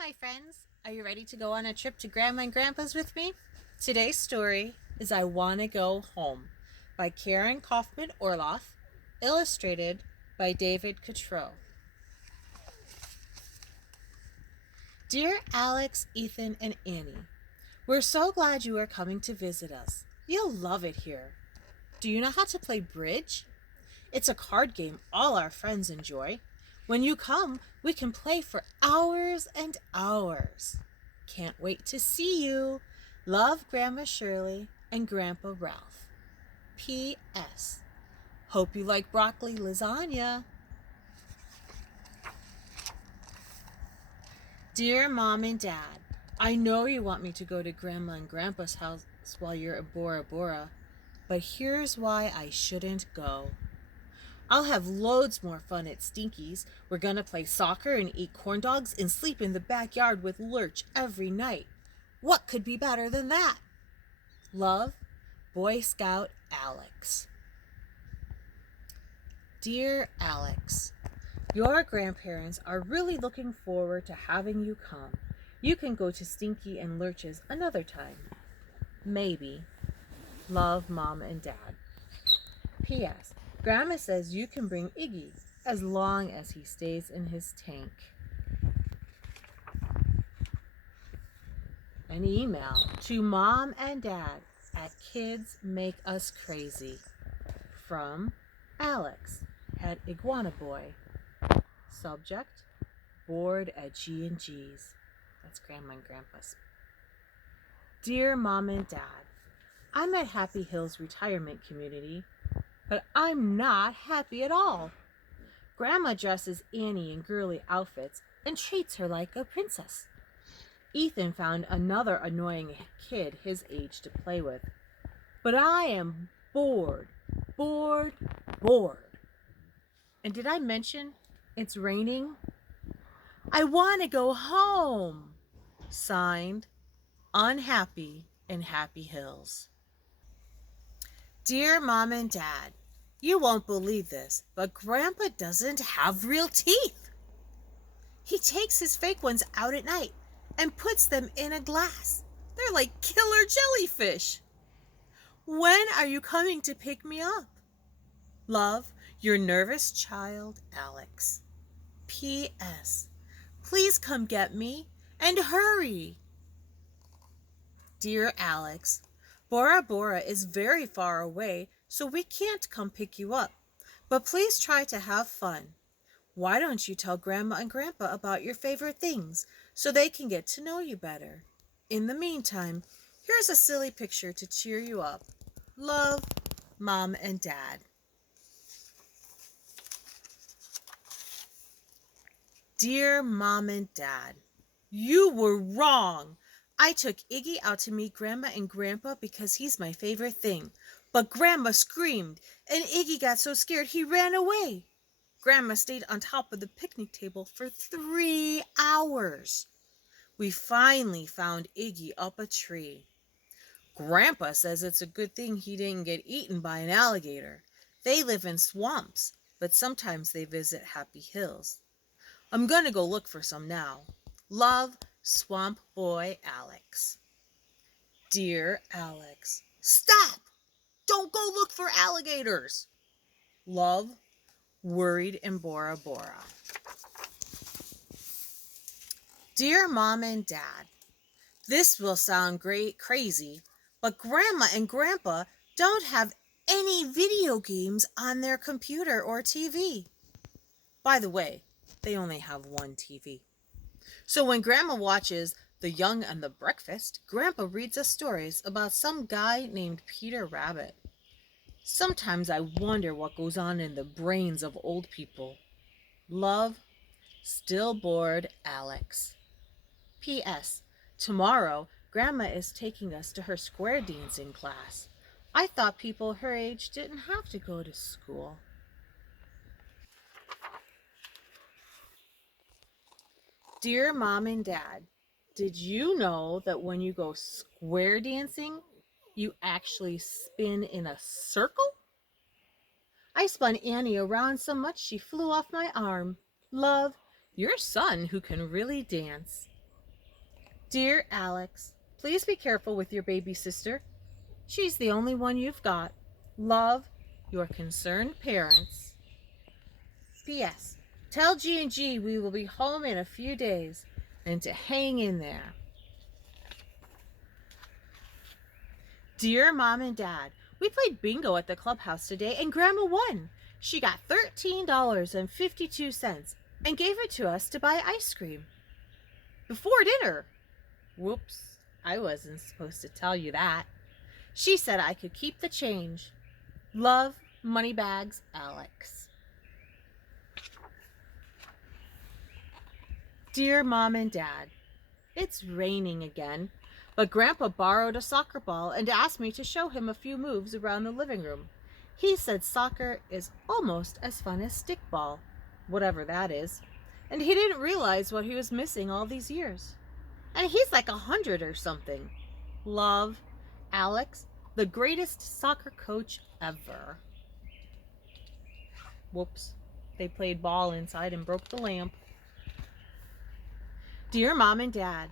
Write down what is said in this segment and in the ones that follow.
my friends. Are you ready to go on a trip to Grandma and Grandpa's with me? Today's story is I Wanna Go Home by Karen Kaufman Orloff, illustrated by David Cottrell. Dear Alex, Ethan, and Annie, we're so glad you are coming to visit us. You'll love it here. Do you know how to play bridge? It's a card game all our friends enjoy. When you come, we can play for hours and hours. Can't wait to see you. Love, Grandma Shirley and Grandpa Ralph. P.S. Hope you like broccoli lasagna. Dear Mom and Dad, I know you want me to go to Grandma and Grandpa's house while you're at Bora Bora, but here's why I shouldn't go. I'll have loads more fun at Stinky's. We're gonna play soccer and eat corn dogs and sleep in the backyard with Lurch every night. What could be better than that? Love, Boy Scout Alex. Dear Alex, your grandparents are really looking forward to having you come. You can go to Stinky and Lurch's another time. Maybe. Love, Mom and Dad. P.S. Grandma says you can bring Iggy as long as he stays in his tank. An email to Mom and Dad at Kids Make Us Crazy from Alex at Iguana Boy. Subject, bored at G&G's. That's Grandma and Grandpa's. Dear Mom and Dad, I'm at Happy Hills Retirement Community, but I'm not happy at all. Grandma dresses Annie in girly outfits and treats her like a princess. Ethan found another annoying kid his age to play with. But I am bored. And did I mention it's raining? I want to go home. Signed, Unhappy in Happy Hills. Dear Mom and Dad, you won't believe this, but Grandpa doesn't have real teeth. He takes his fake ones out at night and puts them in a glass. They're like killer jellyfish. When are you coming to pick me up? Love, your nervous child, Alex. P.S. Please come get me and hurry. Dear Alex, Bora Bora is very far away, so we can't come pick you up. But please try to have fun. Why don't you tell Grandma and Grandpa about your favorite things so they can get to know you better? In the meantime, here's a silly picture to cheer you up. Love, Mom and Dad. Dear Mom and Dad, you were wrong. I took Iggy out to meet Grandma and Grandpa because he's my favorite thing. But Grandma screamed, and Iggy got so scared he ran away. Grandma stayed on top of the picnic table for 3 hours. We finally found Iggy up a tree. Grandpa says it's a good thing he didn't get eaten by an alligator. They live in swamps, but sometimes they visit Happy Hills. I'm gonna go look for some now. Love, Swamp Boy Alex. Dear Alex, stop! Don't go look for alligators. Love, Worried in Bora Bora. Dear Mom and Dad, this will sound great crazy, but Grandma and Grandpa don't have any video games on their computer or TV. By the way, they only have one TV. So when Grandma watches The Young and the Breakfast, Grandpa reads us stories about some guy named Peter Rabbit. Sometimes I wonder what goes on in the brains of old people. Love, Still Bored Alex. P.S. Tomorrow, Grandma is taking us to her square dancing class. I thought people her age didn't have to go to school. Dear Mom and Dad, did you know that when you go square dancing, you actually spin in a circle? I spun Annie around so much she flew off my arm. Love, your son who can really dance. Dear Alex, please be careful with your baby sister. She's the only one you've got. Love, your concerned parents. P.S. Tell G&G we will be home in a few days and to hang in there. Dear Mom and Dad, we played bingo at the clubhouse today and Grandma won. She got $13.52 and gave it to us to buy ice cream. Before dinner. Whoops, I wasn't supposed to tell you that. She said I could keep the change. Love, Moneybags, Alex. Dear Mom and Dad, it's raining again, but Grandpa borrowed a soccer ball and asked me to show him a few moves around the living room. He said soccer is almost as fun as stickball, whatever that is, and he didn't realize what he was missing all these years. And he's like 100 or something. Love, Alex, the greatest soccer coach ever. Whoops, they played ball inside and broke the lamp. Dear Mom and Dad,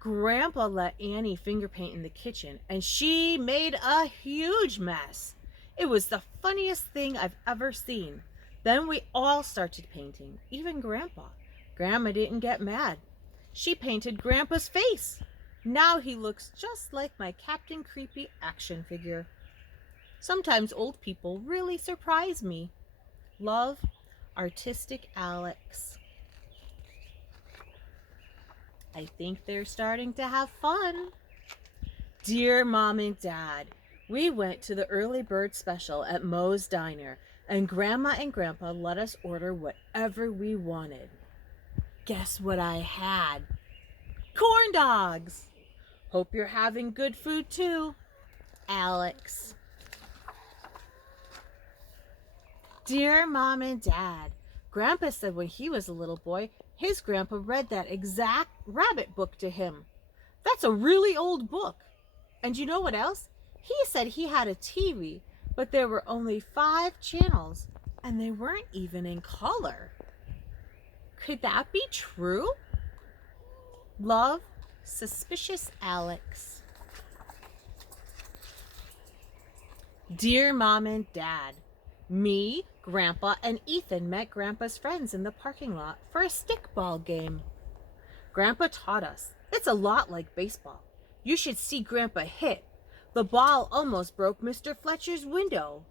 Grandpa let Annie finger paint in the kitchen and she made a huge mess. It was the funniest thing I've ever seen. Then we all started painting, even Grandpa. Grandma didn't get mad. She painted Grandpa's face. Now he looks just like my Captain Creepy action figure. Sometimes old people really surprise me. Love, Artistic Alex. I think they're starting to have fun. Dear Mom and Dad, we went to the early bird special at Moe's Diner, and Grandma and Grandpa let us order whatever we wanted. Guess what I had? Corn dogs! Hope you're having good food too, Alex. Dear Mom and Dad, Grandpa said when he was a little boy, his grandpa read that exact rabbit book to him. That's a really old book. And you know what else? He said he had a TV, but there were only 5 channels, and they weren't even in color. Could that be true? Love, Suspicious Alex. Dear Mom and Dad, me, Grandpa, and Ethan met Grandpa's friends in the parking lot for a stickball game. Grandpa taught us. It's a lot like baseball. You should see Grandpa hit. The ball almost broke Mr. Fletcher's window.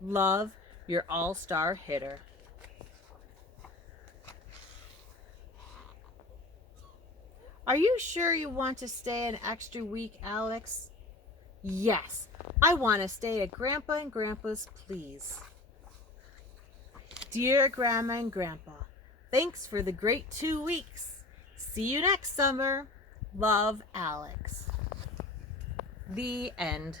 Love, your all-star hitter. Are you sure you want to stay an extra week, Alex? Yes, I want to stay at Grandpa and Grandpa's, please. Dear Grandma and Grandpa, thanks for the great 2 weeks. See you next summer. Love, Alex. The end.